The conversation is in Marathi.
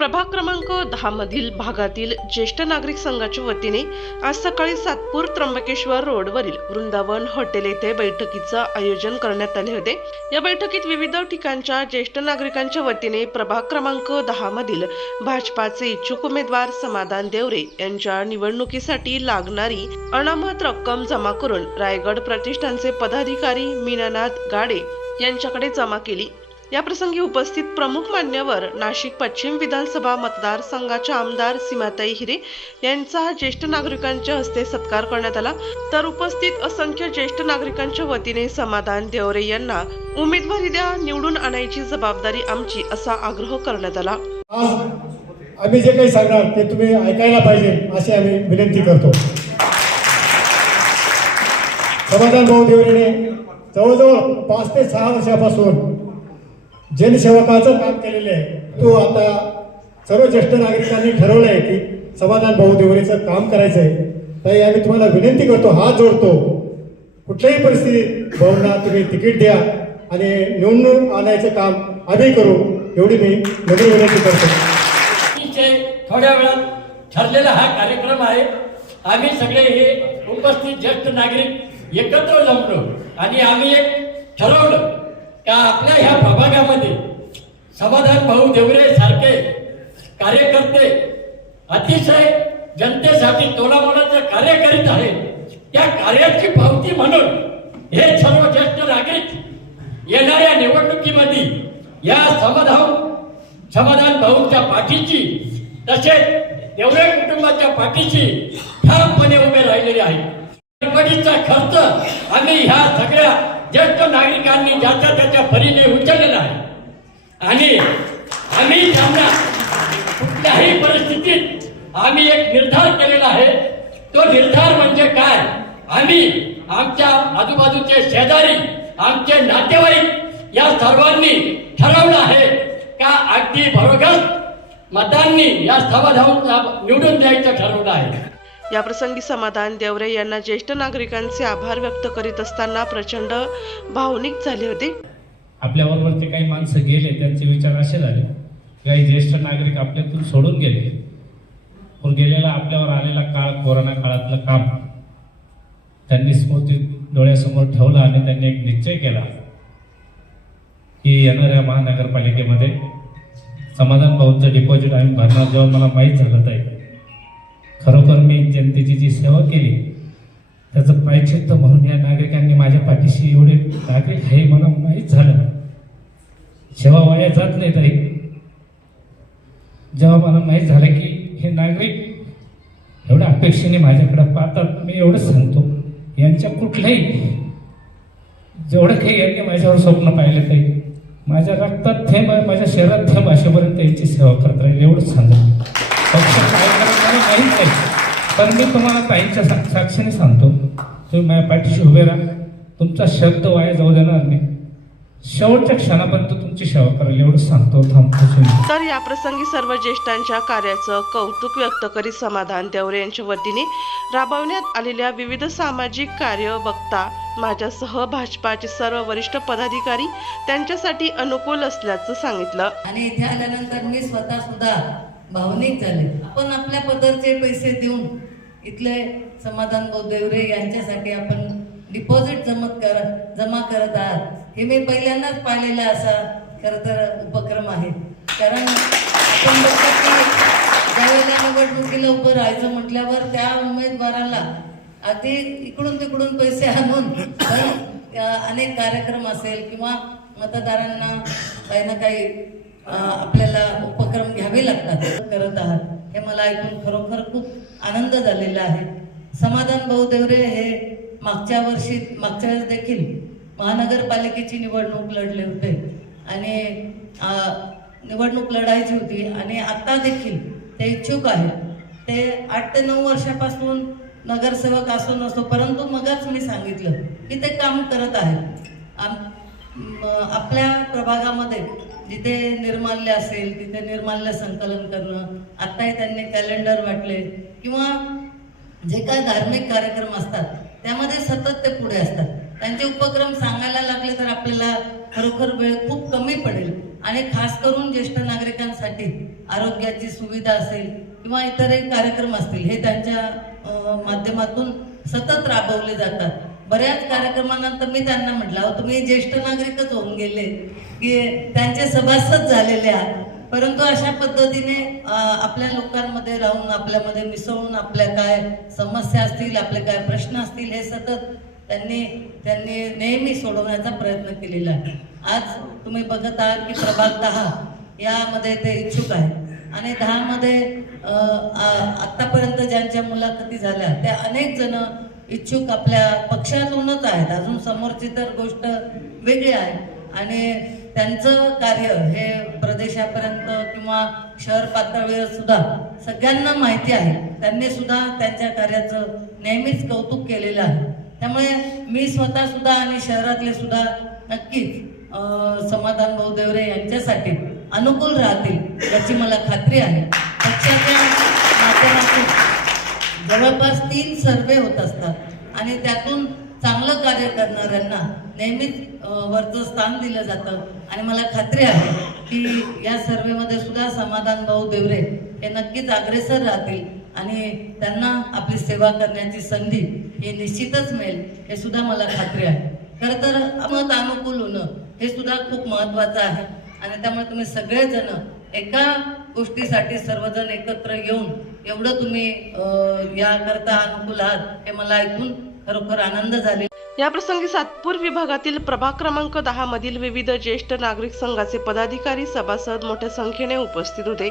प्रभाग क्रमांक दहा मधील भागातील ज्येष्ठ नागरिक संघाच्या वतीने आज सकाळी सातपूर त्र्यंबकेश्वर रोडवरील वृंदावन हॉटेल येथे बैठकीचं आयोजन करण्यात आले होते. या बैठकीत विविध ठिकाणच्या ज्येष्ठ नागरिकांच्या वतीने प्रभाग क्रमांक दहा मधील भाजपाचे इच्छुक उमेदवार समाधान देवरे यांच्या निवडणुकीसाठी लागणारी अनामत रक्कम जमा करून रायगड प्रतिष्ठानचे पदाधिकारी मीनानाथ गाडे यांच्याकडे जमा केली. या प्रसंगी उपस्थित प्रमुख मान्यवर नाशिक पश्चिम विधानसभा मतदारसंघाच्या आमदार सीमाताई हिरे यांचा ज्येष्ठ नागरिकांच्या हस्ते सत्कार करण्यात आला. तर उपस्थित असंख्य ज्येष्ठ नागरिकांच्या वतीने समाधान देवरे यांना उमेदवारी द्या निवडून आणायची जबाबदारी आमची असा आग्रह करण्यात आला. आम्ही जे काही सांगणार ते तुम्ही ऐकायला पाहिजे अशी आम्ही विनंती करतो. समाधान भाऊ देवरेने जवळजवळ पाच ते सहा वर्षापासून जनसेवकाचं काम केलेलं आहे. तो आता सर्व ज्येष्ठ नागरिकांनी ठरवलं आहे की समाधान भाऊ काम करायचं आहे या आम्ही तुम्हाला विनंती करतो हात जोडतो. कुठल्याही परिस्थितीत भाऊंना तुम्ही तिकीट द्या आणि निवडणूक आणायचं काम आम्ही करू एवढी मी नम्र विनंती करतो. अतिशय थोड्या वेळात ठरलेला हा कार्यक्रम आहे. आम्ही सगळे हे उपस्थित ज्येष्ठ नागरिक एकत्र जमलो आणि आम्ही एक ठरवलं का आपल्या ह्या समाधान भाऊ देवरे सारखे कार्यकर्ते अतिशय जनतेसाठी तोलामोलाचं कार्य करीत आहे त्या कार्याची पावती म्हणून हे सर्व ज्येष्ठ नागरिक येणाऱ्या निवडणुकीमध्ये या समाधान समाधान भाऊंच्या पाठीची तसेच देवरे कुटुंबाच्या पाठीशी ठामपणे उभे राहिलेले आहे गणपतीचा खर्च आम्ही ह्या सगळ्या ज्येष्ठ नागरिकांनी ज्याच्या त्याच्या परीने उचललेला आहे. आणि आम्ही त्यांना कुठल्याही परिस्थितीत आम्ही एक निर्धार केलेला आहे. तो निर्धार म्हणजे काय? आम्ही आमच्या आजूबाजूचे शेजारी आमचे नातेवाईक या सर्वांनी ठरवलं आहे का अगदी भरोगस मतांनी या समाधान निवडून द्यायचं ठरवलं आहे. या प्रसंगी समाधान देवरे यांना ज्येष्ठ नागरिकांचे आभार व्यक्त करीत असताना प्रचंड भावनिक झाले होते. आपल्याबरोबर जे काही माणसं गेले त्यांचे विचार असे झाले काही ज्येष्ठ नागरिक आपल्यातून सोडून गेले. पण गेलेला आपल्यावर आलेला काळ कोरोना काळातलं काम त्यांनी स्मृती डोळ्यासमोर ठेवलं आणि त्यांनी एक निश्चय केला की येणाऱ्या महानगरपालिकेमध्ये समाधान भाऊंचं डिपॉझिट आम्ही भरणार जेव्हा मला माहीत झालं आहे खरोखर मी जनतेची जी सेवा केली त्याचं प्रायचित्त म्हणून या नागरिकांनी माझ्या पाठीशी एवढे नागरिक आहे मला माहीत झालं. सेवा वाया जात नाही ताई जेव्हा मला माहीत झालं की हे नागरिक एवढ्या अपेक्षेने माझ्याकडे पाहतात मी एवढंच सांगतो. यांच्या कुठल्याही जेवढं काही यांनी माझ्यावर स्वप्न पाहिलं ताई माझ्या रक्तात थेंब माझ्या शरीरात थेंब अशापर्यंत यांची सेवा करत राहील एवढंच सांगतो. पक्ष काय करत माहीत नाही. पण मी तुम्हाला ताईंच्या सा साक्षीने सांगतो. तुम्ही माझ्या पाठीशी उभे राहा. तुमचा शब्द वाया जाऊ देणार नाही. शेवटच्या क्षणापर्यंत तुमची सेवा करायला एवढं सांगतो. थांबतो. तर या प्रसंगी सर्व ज्येष्ठांच्या कार्याचं कौतुक व्यक्त करीत समाधान देवरे यांच्या वतीने राबवण्यात आलेल्या विविध सामाजिक कार्य बघता माझ्यासह भाजपाचे सर्व वरिष्ठ पदाधिकारी त्यांच्यासाठी अनुकूल असल्याचं सांगितलं. आणि इथे आल्यानंतर मी स्वतः सुद्धा भावनिक झाले. आपण आपल्या पदरचे पैसे देऊन इथले समाधान देवरे यांच्यासाठी आपण डिपॉझिट जमत कर जमा करत आहात. हे मी पहिल्यांदाच पाहिलेला असा खरं तर उपक्रम आहे. कारण आपण बघतो की ज्यावेळेला निवडणुकीला उभं राहायचं म्हटल्यावर त्या उमेदवाराला अगदी इकडून तिकडून पैसे आणून अनेक कार्यक्रम असेल किंवा मतदारांना काही ना काही आपल्याला उपक्रम घ्यावे लागतात. करत आहात. हे मला ऐकून खरोखर खूप आनंद झालेला आहे. समाधान भाऊ देवरे हे मागच्या वर्षी मागच्या वेळेस देखील महानगरपालिकेची निवडणूक लढले होते. आणि निवडणूक लढायची होती आणि आत्ता देखील ते इच्छुक आहेत. ते आठ ते नऊ वर्षापासून नगरसेवक असो नसतो परंतु मगच मी सांगितलं की ते काम करत आहेत. आम- आपल्या प्रभागामध्ये जिथे निर्माल्य असेल तिथे निर्माल्य संकलन करणं. आत्ताही त्यांनी कॅलेंडर वाटले. किंवा जे काय धार्मिक कार्यक्रम असतात त्यामध्ये सतत ते पुढे असतात. त्यांचे उपक्रम सांगायला लागले तर आपल्याला खरोखर वेळ खूप कमी पडेल. आणि खास करून ज्येष्ठ नागरिकांसाठी आरोग्याची सुविधा असेल किंवा इतरही कार्यक्रम असतील हे त्यांच्या माध्यमातून सतत राबवले जातात. बऱ्याच कार्यक्रमानंतर मी त्यांना म्हटलं अहो तुम्ही ज्येष्ठ नागरिकच होऊन गेले की त्यांचे सभासद झालेले आहात. परंतु अशा पद्धतीने आपल्या लोकांमध्ये राहून आपल्यामध्ये मिसळून आपल्या काय समस्या असतील आपले काय प्रश्न असतील हे सतत त्यांनी त्यांनी नेहमी सोडवण्याचा प्रयत्न केलेला आहे. आज तुम्ही बघत आहात की प्रभाग दहा यामध्ये ते इच्छुक आहेत. आणि दहामध्ये आत्तापर्यंत ज्यांच्या मुलाखती झाल्या त्या अनेक जण इच्छुक आपल्या पक्षातूनच आहेत. अजून समोरची तर गोष्ट वेगळी आहे. आणि त्यांचं कार्य हे प्रदेशापर्यंत किंवा शहर पातळीवर सुद्धा सगळ्यांना माहिती आहे. त्यांनी सुद्धा त्यांच्या कार्याचं नेहमीच कौतुक केलेलं आहे. त्यामुळे मी स्वतः सुद्धा आणि शहरातले सुद्धा नक्कीच समाधान भाऊ देवरे यांच्यासाठी अनुकूल राहतील याची मला खात्री आहे. पक्षाच्या माध्यमातून जवळपास तीन सर्वे होत असतात. आणि त्यातून चांगलं कार्य करणाऱ्यांना नेहमीच वरचं स्थान दिलं जातं. आणि मला खात्री आहे की या सर्वेमध्ये सुद्धा समाधान भाऊ देवरे हे नक्कीच अग्रेसर राहतील आणि त्यांना आपली सेवा करण्याची संधी ही निश्चितच मिळेल हे सुद्धा मला खात्री आहे. खरं तर मत अनुकूल होणं हे सुद्धा खूप महत्वाचं आहे. आणि त्यामुळे तुम्ही सगळेजण एका गोष्टीसाठी सर्वजण एकत्र येऊन एवढं तुम्ही याकरता अनुकूल आहात हे मला ऐकून खरोखर आनंद झाले या प्रसंगी सातपूर विभागातील प्रभाग क्रमांक दहा मधील विविध ज्येष्ठ नागरिक संघाचे पदाधिकारी सभासद मोठ्या संख्येने उपस्थित होते.